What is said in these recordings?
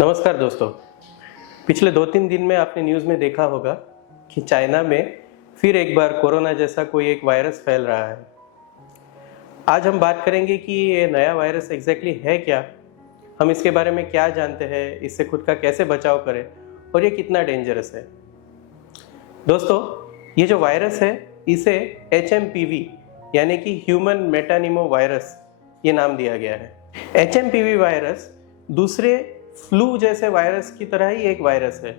नमस्कार दोस्तों। पिछले 2-3 दिन में आपने न्यूज़ में देखा होगा कि चाइना में फिर एक बार कोरोना जैसा कोई एक वायरस फैल रहा है। आज हम बात करेंगे कि ये नया वायरस एग्जैक्टली है क्या, हम इसके बारे में क्या जानते हैं, इससे खुद का कैसे बचाव करें और ये कितना डेंजरस है। दोस्तों, ये जो वायरस है इसे HMPV यानी कि ह्यूमन मेटानिमो वायरस ये नाम दिया गया है। HMPV वायरस दूसरे फ्लू जैसे वायरस की तरह ही एक वायरस है,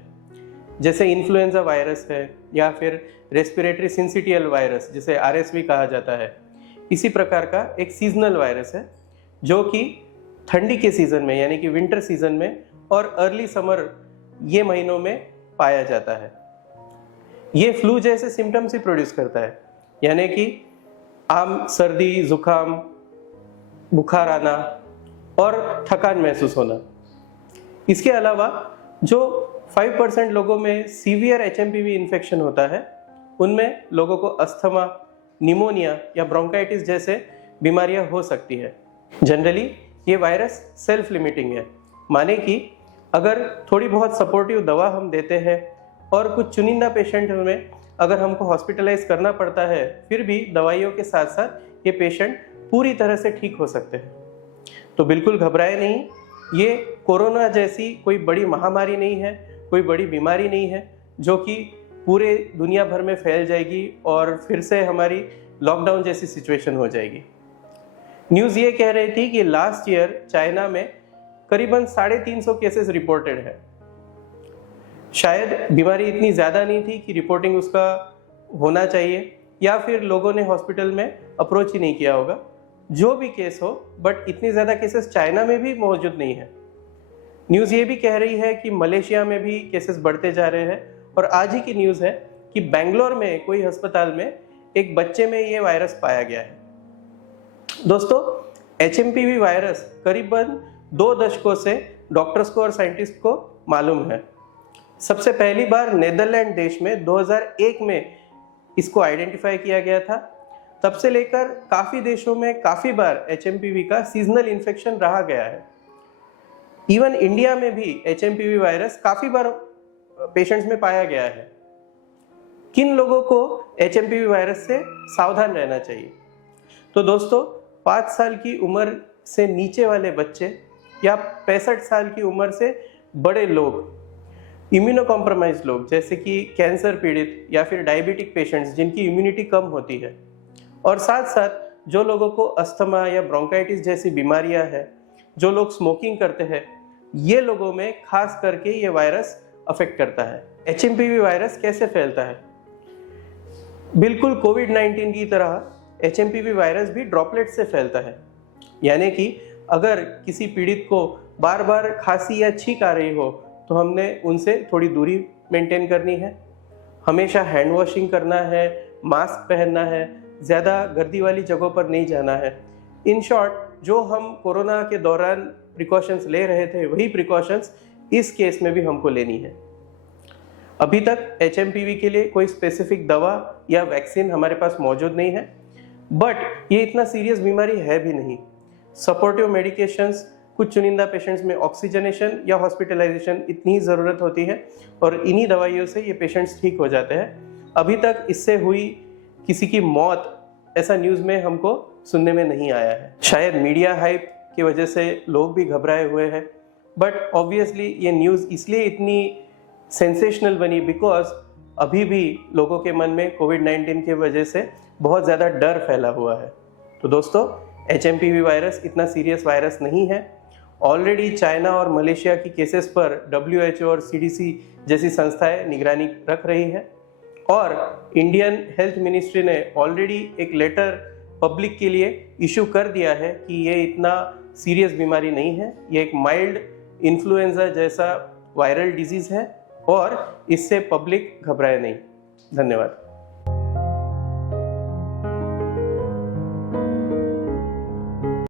जैसे इन्फ्लुएंजा वायरस है या फिर रेस्पिरेटरी सिंसिटियल वायरस जिसे RSV कहा जाता है। इसी प्रकार का एक सीजनल वायरस है जो कि ठंडी के सीजन में यानी कि विंटर सीजन में और अर्ली समर ये महीनों में पाया जाता है। ये फ्लू जैसे सिम्टम्स ही प्रोड्यूस करता है, यानी कि आम सर्दी, जुकाम, बुखार आना और थकान महसूस होना। इसके अलावा जो 5% लोगों में सीवियर HMPV इन्फेक्शन होता है, उनमें लोगों को अस्थमा, निमोनिया या ब्रोंकाइटिस जैसे बीमारियां हो सकती है। जनरली ये वायरस सेल्फ लिमिटिंग है, माने कि अगर थोड़ी बहुत सपोर्टिव दवा हम देते हैं और कुछ चुनिंदा पेशेंट में अगर हमको हॉस्पिटलाइज करना पड़ता है, फिर भी दवाइयों के साथ साथ ये पेशेंट पूरी तरह से ठीक हो सकते हैं। तो बिल्कुल घबराए नहीं, ये कोरोना जैसी कोई बड़ी महामारी नहीं है, कोई बड़ी बीमारी नहीं है जो कि पूरे दुनिया भर में फैल जाएगी और फिर से हमारी लॉकडाउन जैसी सिचुएशन हो जाएगी। न्यूज़ ये कह रही थी कि लास्ट ईयर चाइना में करीबन 350 केसेस रिपोर्टेड है। शायद बीमारी इतनी ज़्यादा नहीं थी कि रिपोर्टिंग उसका होना चाहिए, या फिर लोगों ने हॉस्पिटल में अप्रोच ही नहीं किया होगा। जो भी केस हो, बट इतनी ज़्यादा केसेस चाइना में भी मौजूद नहीं है। न्यूज़ ये भी कह रही है कि मलेशिया में भी केसेस बढ़ते जा रहे हैं, और आज ही की न्यूज़ है कि बेंगलोर में कोई अस्पताल में एक बच्चे में ये वायरस पाया गया है। दोस्तों, HMPV वायरस करीबन 2 दशकों से डॉक्टर्स को और साइंटिस्ट को मालूम है। सबसे पहली बार नेदरलैंड देश में 2001 में इसको आइडेंटिफाई किया गया था। तब से लेकर काफ़ी देशों में काफ़ी बार HMPV का सीजनल इन्फेक्शन रहा गया है। इवन इंडिया में भी HMPV वायरस काफ़ी बार पेशेंट्स में पाया गया है। किन लोगों को HMPV वायरस से सावधान रहना चाहिए? तो दोस्तों, 5 साल की उम्र से नीचे वाले बच्चे या 65 साल की उम्र से बड़े लोग, इम्यूनो कॉम्प्रोमाइज लोग जैसे कि कैंसर पीड़ित या फिर डायबिटिक पेशेंट्स जिनकी इम्यूनिटी कम होती है, और साथ साथ जो लोगों को अस्थमा या ब्रोंकाइटिस जैसी बीमारियां हैं, जो लोग स्मोकिंग करते हैं, ये लोगों में खास करके ये वायरस अफेक्ट करता है। HMPV वायरस कैसे फैलता है? बिल्कुल कोविड-19 की तरह HMPV वायरस भी ड्रॉपलेट से फैलता है, यानी कि अगर किसी पीड़ित को बार बार खांसी या छींक आ रही हो तो हमने उनसे थोड़ी दूरी मेंटेन करनी है, हमेशा हैंड वॉशिंग करना है, मास्क पहनना है, ज़्यादा गर्दी वाली जगहों पर नहीं जाना है। इन शॉर्ट, जो हम कोरोना के दौरान प्रिकॉशंस ले रहे थे, वही प्रिकॉशंस इस केस में भी हमको लेनी है। अभी तक HMPV के लिए कोई स्पेसिफिक दवा या वैक्सीन हमारे पास मौजूद नहीं है, बट ये इतना सीरियस बीमारी है भी नहीं। सपोर्टिव मेडिकेशंस, कुछ चुनिंदा पेशेंट्स में ऑक्सीजनेशन या हॉस्पिटलाइजेशन इतनी ही ज़रूरत होती है, और इन्हीं दवाइयों से ये पेशेंट्स ठीक हो जाते हैं। अभी तक इससे हुई किसी की मौत ऐसा न्यूज़ में हमको सुनने में नहीं आया है। शायद मीडिया हाइप की वजह से लोग भी घबराए हुए हैं, बट ऑब्वियसली ये न्यूज़ इसलिए इतनी सेंसेशनल बनी बिकॉज अभी भी लोगों के मन में कोविड-19 की वजह से बहुत ज़्यादा डर फैला हुआ है। तो दोस्तों, HMPV वायरस इतना सीरियस वायरस नहीं है। ऑलरेडी चाइना और मलेशिया की केसेस पर WHO और CDC जैसी संस्थाएं निगरानी रख रही है, और इंडियन हेल्थ मिनिस्ट्री ने ऑलरेडी एक लेटर पब्लिक के लिए इशू कर दिया है कि ये इतना सीरियस बीमारी नहीं है, ये एक माइल्ड इन्फ्लुएंजा जैसा वायरल डिजीज़ है और इससे पब्लिक घबराए नहीं। धन्यवाद।